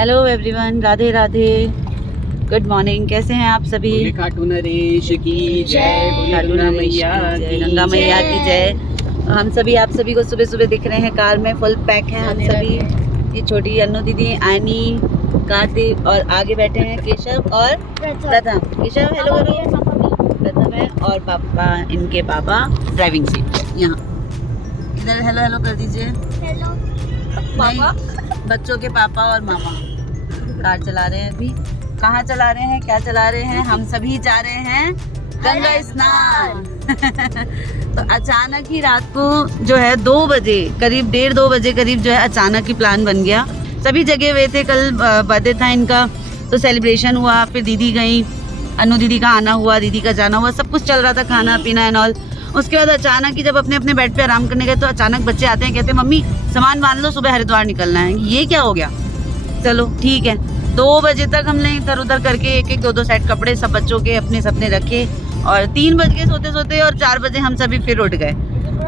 Hello everyone, Radhe Radhe, good morning. कैसे हैं आप सभी? खाटू नरेश की जय, गंगा मैया की जय। हम सभी आप सभी को सुबह सुबह दिख रहे हैं, कार में फुल पैक हैं हम सभी। ये छोटी अन्नू दीदी, आनी, कार्तिक और आगे बैठे हैं केशव और प्रथम। केशव हेलो करो, प्रथम है और पापा, इनके पापा ड्राइविंग सीट यहाँ। इधर हेलो हेलो कर दीजिए। हेलो पापा, बच्चों के पापा और मामा कार चला रहे हैं। अभी कहाँ चला रहे हैं, क्या चला रहे हैं? हम सभी जा रहे हैं गंगा स्नान। तो अचानक ही रात को जो है 2 बजे करीब, 1:30-2 बजे करीब जो है अचानक ही प्लान बन गया। सभी जगह हुए थे, कल बर्थडे था इनका तो सेलिब्रेशन हुआ, फिर दीदी गई, अनु दीदी का आना हुआ, दीदी का जाना हुआ, सब कुछ चल रहा था, खाना पीना एंड ऑल। उसके बाद अचानक ही जब अपने अपने बेड पे आराम करने गए तो अचानक बच्चे आते हैं, कहते हैं मम्मी सामान बांध लो, सुबह हरिद्वार निकलना है। ये क्या हो गया? चलो ठीक है। 2 बजे तक हमने इधर उधर करके एक एक 2 सेट कपड़े सब बच्चों के अपने सपने रखे और 3 बज गए सोते सोते और 4 बजे हम सभी फिर उठ गए।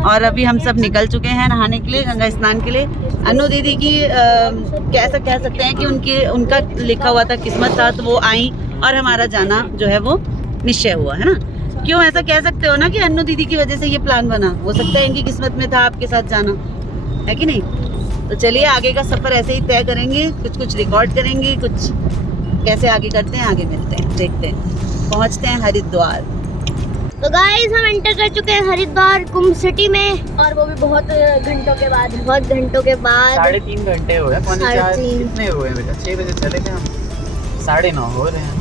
और अभी हम सब निकल चुके हैं नहाने के लिए, गंगा स्नान के लिए। अनु दीदी की कैसा कह सकते हैं कि उनका लिखा हुआ था, किस्मत था, तो वो आई और हमारा जाना जो है वो निश्चय हुआ, है ना? क्यों ऐसा कह सकते हो ना कि अन्नू दीदी की वजह से ये प्लान बना। हो सकता है इनकी किस्मत में था आपके साथ जाना, है कि नहीं? तो चलिए आगे का सफर ऐसे ही तय करेंगे, कुछ कुछ रिकॉर्ड करेंगे, कुछ कैसे आगे करते हैं, आगे मिलते हैं, देखते हैं। पहुंचते हैं हरिद्वार। तो गाइस हम एंटर कर चुके हैं हरिद्वार कुंभ सिटी में, और वो भी बहुत घंटों के बाद। 3.5 घंटे हो गए, 4:30 कितने हुए बेटा? 6 बजे चले थे हम, 9:30 हो रहे हैं,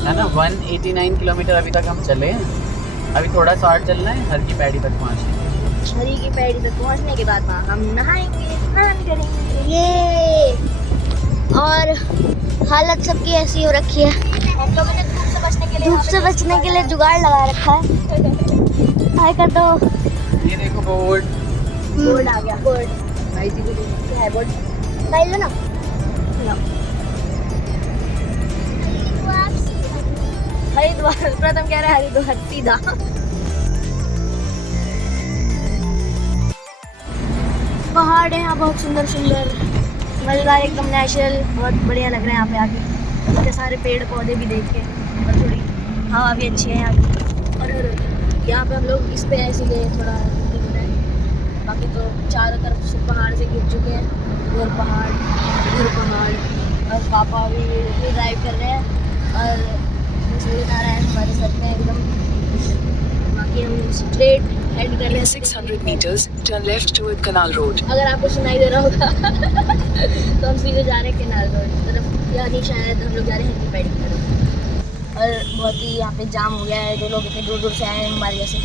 है ना? 189 किलोमीटर अभी तक हम चले हैं। अभी थोड़ा सा और चलना है, हर की पैड़ी तक पहुँचने। हरी की पैड़ी तक पहुंचने के बाद वहाँ हम नहाएंगे, स्नान करेंगे। ये और हालत सबकी ऐसी हो रखी है। हम लोगों ने धूप से बचने के लिए जुगाड़ लगा रखा है। हाय कर दो। ये देखो बोर्ड आ गया। बोर्ड भाई जी को क्या है? बोर्ड भाई लो ना। हरिद्वार, प्रथम कह रहा है हरिद्वार सीधा। पहाड़ है यहाँ बहुत सुंदर सुंदर, मजेदार, एकदम नेचुरल, बहुत बढ़िया लग रहा है यहाँ पे आके। इतने सारे पेड़ पौधे भी देख के, और थोड़ी हवा भी अच्छी है यहाँ की। और यहाँ पे हम लोग इस पे इसीलिए थोड़ा रुके हुए हैं, बाकी तो चारों तरफ से पहाड़ से घिर चुके हैं। उधर पहाड़, उधर पहाड़, और पापा भी ड्राइव कर रहे हैं और सूर्य आ रहा है हमारे सर में एकदम। बाकी हम स्ट्रेट हेड कर रहे हैं 600 meters, turn left toward Canal Road. अगर आपको सुनाई दे रहा होगा तो हम सीधे जा रहे हैं कैनाल रोड की तरफ, यानी शायद हम लोग जा रहे हैं हल्की पैड़ी की तरफ। और बहुत ही यहाँ पे जाम हो गया है, जो लोग इतने दूर दूर से आए हैं हमारे जैसे,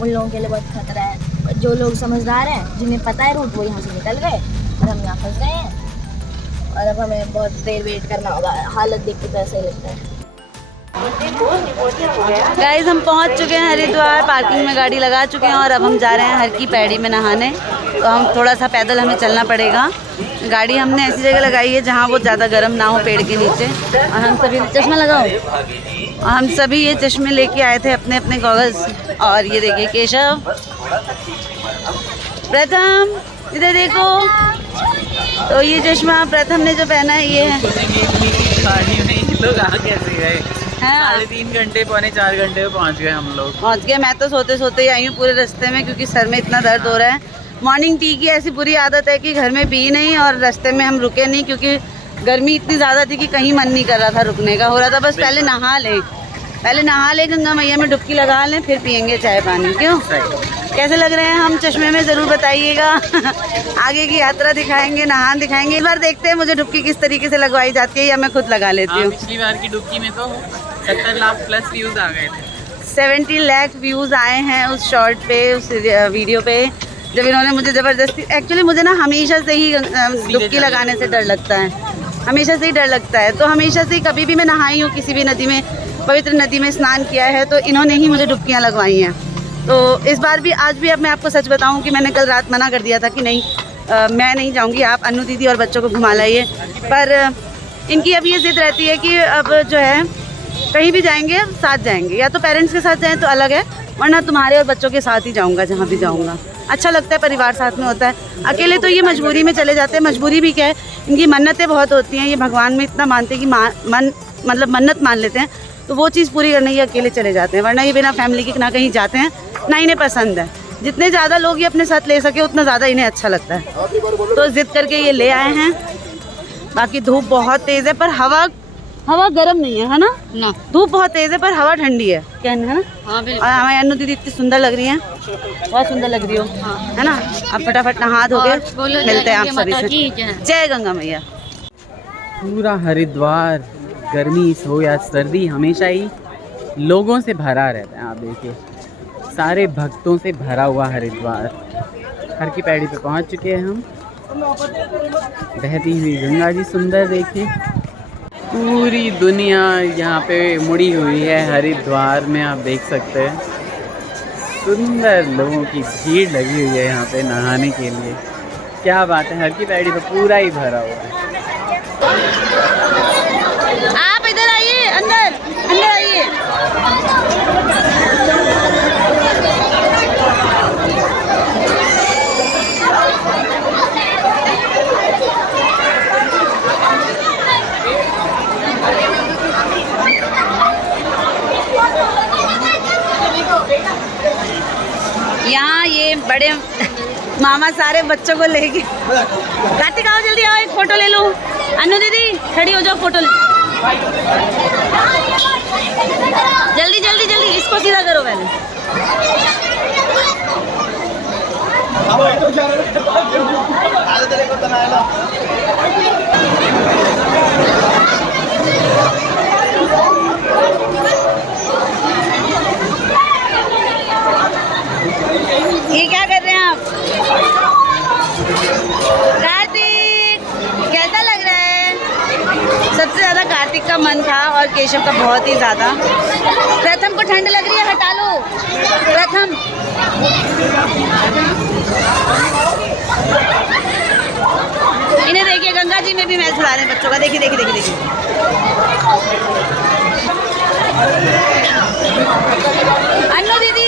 उन लोगों के लिए बहुत खतरा है। जो लोग समझदार हैं, जिन्हें पता है रूट, वो यहाँ से निकल गए और हम यहाँ फंस गए हैं। और अब हमें बहुत देर वेट करना होगा। हालत देख के तो ऐसा ही लगता है। गाइस हम पहुंच चुके हैं हरिद्वार, पार्किंग में गाड़ी लगा चुके हैं और अब हम जा रहे हैं हर की पैड़ी में नहाने। तो हम थोड़ा सा पैदल हमें चलना पड़ेगा। गाड़ी हमने ऐसी जगह लगाई है जहां वो ज़्यादा गर्म ना हो, पेड़ के नीचे। और हम सभी चश्मा लगाओ, और हम सभी ये चश्मे लेके आए थे अपने अपने गॉगल्स। और ये देखिए केशव, प्रथम इधर देखो। तो ये चश्मा प्रथम ने जो पहना है ये है। लोग आ कैसे गए? हाँ। 3.5 घंटे, 3.25 घंटे में पहुँच गए हम लोग। पहुँच गए। मैं तो सोते सोते ही आई हूँ पूरे रास्ते में, क्योंकि सर में इतना दर्द हो रहा है। मॉर्निंग टी की ऐसी बुरी आदत है कि घर में पी नहीं और रास्ते में हम रुके नहीं, क्योंकि गर्मी इतनी ज़्यादा थी कि कहीं मन नहीं कर रहा था रुकने का। हो रहा था बस पहले नहा लें, गंगा मैया में डुबकी लगा लें, फिर पियेंगे चाय पानी। क्यों, कैसे लग रहे हैं हम चश्मे में, ज़रूर बताइएगा। आगे की यात्रा दिखाएंगे, नहान दिखाएंगे। इस बार देखते हैं मुझे डुबकी किस तरीके से लगवाई जाती है, या मैं खुद लगा लेती हूँ। पिछली बार की डुबकी में तो 70 लाख प्लस व्यूज आ गए थे। 70 लाख व्यूज़ आए हैं उस शॉर्ट पे, उस वीडियो पे, जब इन्होंने मुझे ज़बरदस्ती। एक्चुअली मुझे ना हमेशा से ही डुबकी लगाने से डर लगता है, हमेशा से ही डर लगता है। तो हमेशा से कभी भी मैं नहाई हूँ किसी भी नदी में, पवित्र नदी में स्नान किया है, तो इन्होंने ही मुझे डुबकियाँ लगवाई हैं। तो इस बार भी, आज भी, अब मैं आपको सच बताऊं कि मैंने कल रात मना कर दिया था कि नहीं, मैं नहीं जाऊंगी, आप अन्नू दीदी और बच्चों को घुमा लाइए। पर इनकी अब ये ज़िद रहती है कि अब जो है कहीं भी जाएंगे साथ जाएंगे, या तो पेरेंट्स के साथ जाएं तो अलग है, वरना तुम्हारे और बच्चों के साथ ही जाऊँगा जहाँ भी जाऊँगा। अच्छा लगता है, परिवार साथ में होता है। अकेले तो ये मजबूरी में चले जाते हैं। मजबूरी भी क्या है, इनकी मन्नतें बहुत होती हैं, ये भगवान में इतना मानते हैं कि मन्नत मान लेते हैं, तो वो चीज़ पूरी करने ये अकेले चले जाते हैं। वरना ये बिना फैमिली के ना कहीं जाते हैं, ना इन्हें पसंद है। जितने ज़्यादा लोग ये अपने साथ ले सके उतना ज़्यादा इन्हें अच्छा लगता है, तो ज़िद करके ये ले आए हैं। बाकी धूप बहुत तेज़ है, पर हवा गर्म नहीं है ना? धूप बहुत तेज़ है पर हवा ठंडी है, क्या है ना? हाँ बिल्कुल। और हमारी अनु दीदी इतनी सुंदर लग रही हैं, बहुत सुंदर लग रही हो, है ना? अब फटाफट नहा धो के मिलते हैं आप सभी से। जय गंगा मैया। पूरा हरिद्वार गर्मी हो या सर्दी हमेशा ही लोगों से भरा रहता है। आप देखिए, सारे भक्तों से भरा हुआ हरिद्वार। हर की पैड़ी पे पहुंच चुके हैं हम। बहती हुई गंगा जी सुंदर, देखिए पूरी दुनिया यहाँ पे मुड़ी हुई है हरिद्वार में। आप देख सकते हैं सुंदर लोगों की भीड़ लगी हुई है यहाँ पे नहाने के लिए। क्या बात है, हर की पैड़ी पे पूरा ही भरा हुआ है। आप इधर आइए, अंदर आइए। यहाँ ये बड़े मामा सारे बच्चों को लेके, कार्तिक आओ जल्दी आओ, एक फोटो ले लो। अनु दीदी खड़ी हो जाओ, फोटो ले। जल्दी जल्दी जल्दी, इसको सीधा करो पहले। ये क्या कर रहे हैं आप? कार्तिक कैसा लग रहा है? सबसे ज़्यादा कार्तिक का मन था और केशव का बहुत ही ज़्यादा। प्रथम को ठंड लग रही है, हटा लो प्रथम। इन्हें देखिए, गंगा जी में भी मैच छुड़ा रहे हैं बच्चों का। देखिए देखिए देखिए देखिए। अन्नू दीदी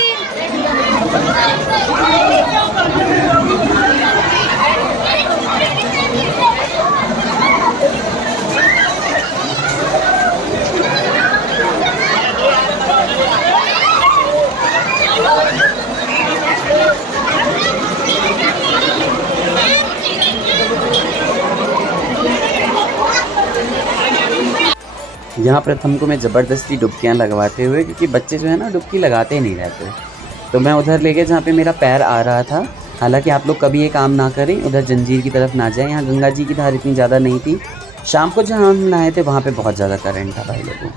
यहाँ प्रथम को मैं ज़बरदस्ती डुबकियाँ लगवाते हुए, क्योंकि बच्चे जो है ना डुबकी लगाते नहीं रहते, तो मैं उधर ले गया जहाँ पे मेरा पैर आ रहा था। हालांकि आप लोग कभी ये काम ना करें, उधर जंजीर की तरफ ना जाएं। यहाँ गंगा जी की धार इतनी ज़्यादा नहीं थी। शाम को जहाँ हम नहाए थे वहाँ पे बहुत ज़्यादा करंट था भाई लोगों।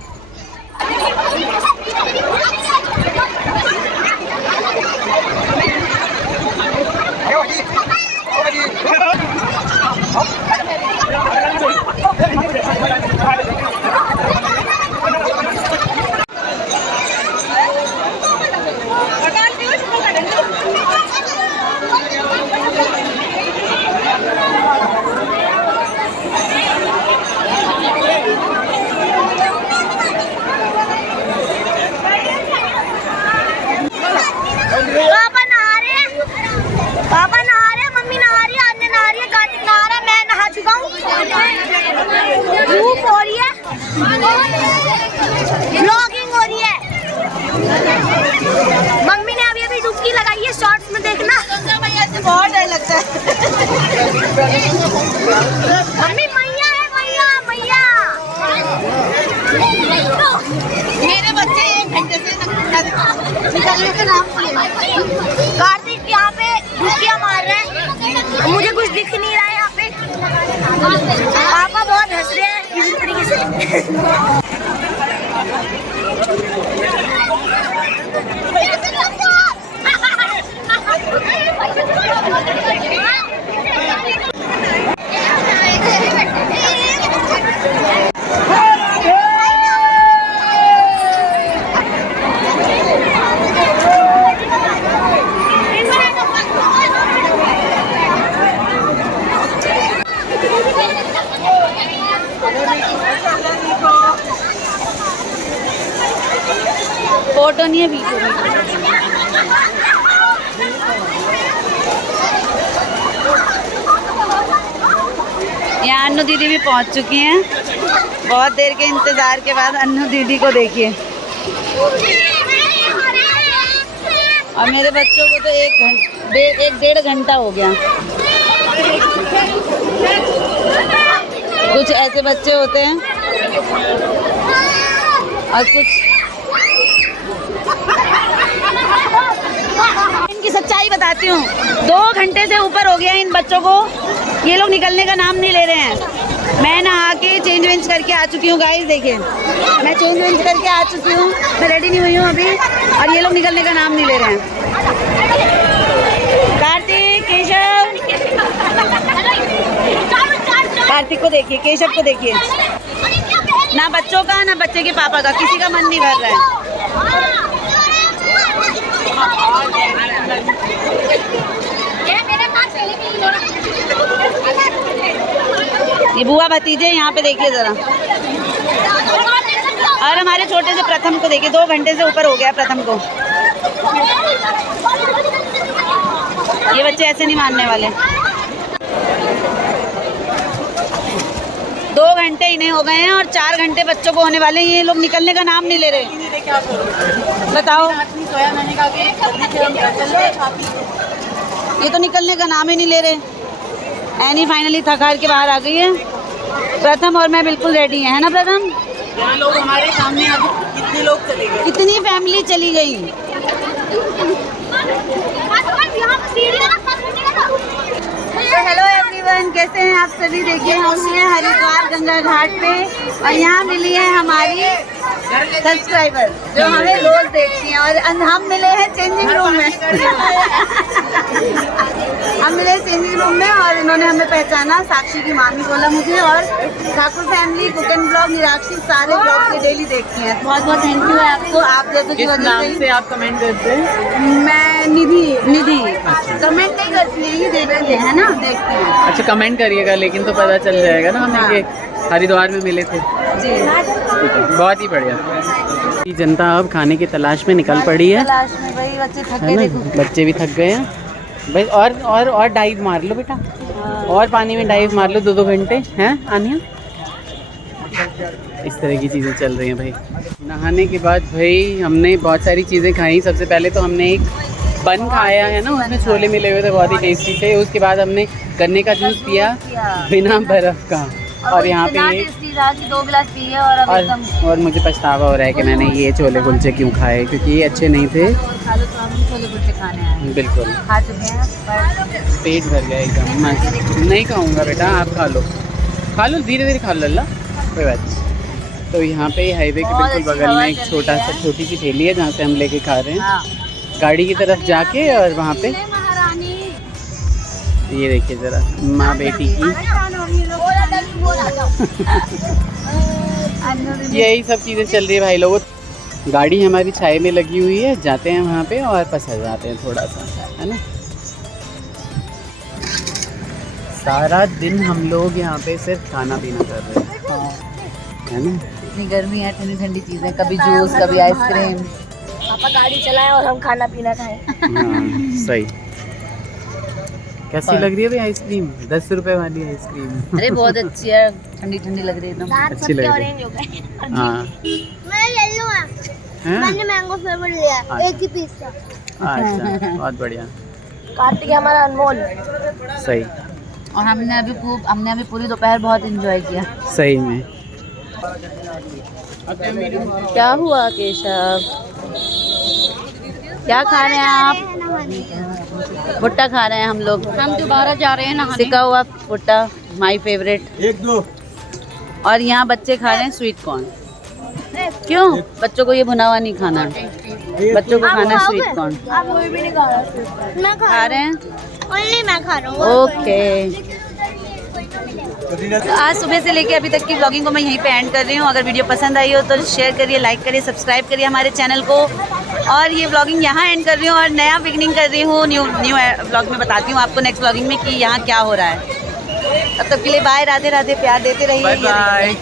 पापा नहा रहे, मम्मी नहा रही है, अन्य नहा रही है, कार्तिक नहा रहा है, मैं नहा चुका हूँ। धूप हो रही है, व्लॉगिंग हो रही है। मम्मी ने अभी डुबकी लगाई है, शॉर्ट्स में देखना। गंगा मैया से बहुत डर लगता है। मम्मी मैया है, मैया मैया। मेरे बच्चे 1 घंटे से निकलने का नाम। कार्तिक यहाँ पे डुबकियाँ मार रहे हैं, मुझे कुछ दिख नहीं रहा है यहाँ पे। पापा बहुत हंस रहे हैं इसी तरीके से। फोटो नहीं है, वीडियो। यहाँ अन्नू दीदी भी पहुँच चुकी हैं। बहुत देर के इंतज़ार के बाद अन्नू दीदी को देखिए। और मेरे बच्चों को तो एक डेढ़ घंटा हो गया। कुछ ऐसे बच्चे होते हैं और कुछ इनकी सच्चाई बताती हूँ। 2 घंटे से ऊपर हो गया इन बच्चों को, ये लोग निकलने का नाम नहीं ले रहे हैं। मैं नहा के चेंज वेंज करके आ चुकी हूँ गाइस, देखिए मैं चेंज वेंज करके आ चुकी हूँ, मैं रेडी नहीं हुई हूँ अभी, और ये लोग निकलने का नाम नहीं ले रहे हैं। कार्तिक, केशव, कार्तिक को देखिए, केशव को देखिए, ना बच्चों का ना बच्चे के पापा का, किसी का मन नहीं भर रहा है। ये बुआ भतीजे यहाँ पे देखिए जरा। और हमारे छोटे से प्रथम को देखिए, 2 घंटे से ऊपर हो गया प्रथम को। ये बच्चे ऐसे नहीं मानने वाले। 2 घंटे इन्हें हो गए हैं और 4 घंटे बच्चों को होने वाले हैं। ये लोग निकलने का नाम नहीं ले रहे। बताओ, ये तो निकलने का नाम ही नहीं ले रहे। एनी फाइनली थक हार के बाहर आ गई है। प्रथम और मैं बिल्कुल रेडी है ना प्रथम? यहाँ लोग हमारे सामने अभी कितने लोग चले गए? कितनी फैमिली चली गई। तो हेलो एवरीवन, कैसे हैं आप सभी? देखिए हम हैं हरिद्वार गंगा घाट पे और यहाँ मिली है हमारी सब्सक्राइबर जो हमें रोज देखती हैं, और हम मिले हैं चेंजिंग रूम में। हम मिले चेंजिंग रूम में और इन्होंने हमें पहचाना। साक्षी की मामी बोला मुझे, और Thakur family, cook and blog, Nirakshi सारे ब्लॉग ये डेली देखती हैं। बहुत बहुत थैंक यू है आपको। आप जैसे किस नाम से आप कमेंट करते हैं? मैं निधि कमेंट नहीं करती है, ये देखते हैं ना, देखती हैं। अच्छा, कमेंट करिएगा, लेकिन तो पता चल जाएगा ना हमें कि हरिद्वार में मिले थे। जी बहुत ही बढ़िया। ये जनता अब खाने की तलाश में निकल पड़ी है, तलाश में भाई, बच्चे थक है गए ना? देखो। बच्चे भी थक गए हैं भाई। और डाइव मार लो बेटा, और पानी में डाइव मार लो 2-2 घंटे, हैं आनिया? इस तरह की चीज़ें चल रही हैं भाई। नहाने के बाद भाई हमने बहुत सारी चीज़ें खाई। सबसे पहले तो हमने एक बन खाया है ना, उसमें छोले मिले हुए थे, बहुत ही टेस्टी थे। उसके बाद हमने गन्ने का जूस पिया बिना बर्फ़ का, और यहाँ पे 2 गिलास पिए और अब एकदम। और मुझे पछतावा हो रहा है कि मैंने ये छोले कुलचे क्यों खाए, क्योंकि ये अच्छे नहीं थे। खा लो, तो हम छोले कुलचे खाने आए। बिल्कुल खा चुके हैं पर पेट भर गया एकदम। मैं नहीं खाऊंगा बेटा, आप खा लो धीरे धीरे खा लो, अल्लाह कोई बात नहीं। तो यहाँ पे हाईवे के बिल्कुल बगल में एक छोटी सी ठेली है जहाँ से हम लेके खा रहे हैं। हाँ। गाड़ी की तरफ जाके, और वहाँ पे ये देखिए ज़रा माँ बेटी की यही सब चीज़ें चल रही है भाई लोगों। गाड़ी हमारी छाए में लगी हुई है, जाते हैं वहाँ पे और पसर जाते हैं थोड़ा सा, है ना। सारा दिन हम लोग यहाँ पे सिर्फ खाना पीना कर रहे हैं, है ना। इतनी गर्मी है, ठंडी ठंडी चीज़ें, कभी जूस कभी आइसक्रीम। पापा गाड़ी चलाएं और हम खाना पीना खाएं। हाँ, सही। कैसी लग रही है भाई आइसक्रीम? 10 रुपए वाली आइसक्रीम। अरे बहुत अच्छी है, ठंडी ठंडी लग रही है एकदम। अच्छी लग रही है। ऑरेंज हो गए। हाँ, मैं येलो है, मैंने मैंगो फ्लेवर लिया है, एक ही पीस का। अच्छा, बहुत बढ़िया। कार्तिक हमारा अनमोल। सही, और हमने अभी पूरी दोपहर बहुत एंजॉय किया। सही में। क्या हुआ केशव? क्या खा रहे हैं आप? भुट्टा खा रहे हैं हम लोग। हम दोबारा जा रहे हैं नहाने। सिका हुआ भुट्टा, माय फेवरेट। 1-2। और यहाँ बच्चे खा रहे हैं स्वीट कॉर्न। क्यों? बच्चों को ये भुना हुआ नहीं खाना है, बच्चों को खाना है स्वीट कॉर्न। आप कोई भी नहीं खा रहा? मैं खा रहे हैं। ओनली मैं खा रहा हूँ। ओके। तो आज सुबह से लेके अभी तक की व्लॉगिंग को मैं यहीं पे एंड कर रही हूँ। अगर वीडियो पसंद आई हो तो शेयर करिए, लाइक करिए, सब्सक्राइब करिए हमारे चैनल को। और ये व्लॉगिंग यहाँ एंड कर रही हूँ और नया बिगनिंग कर रही हूँ। न्यू व्लॉग में बताती हूँ आपको नेक्स्ट व्लॉगिंग में कि यहाँ क्या हो रहा है। तब तक के लिए बाय, राधे राधे, प्यार देते रहिए। Bye bye.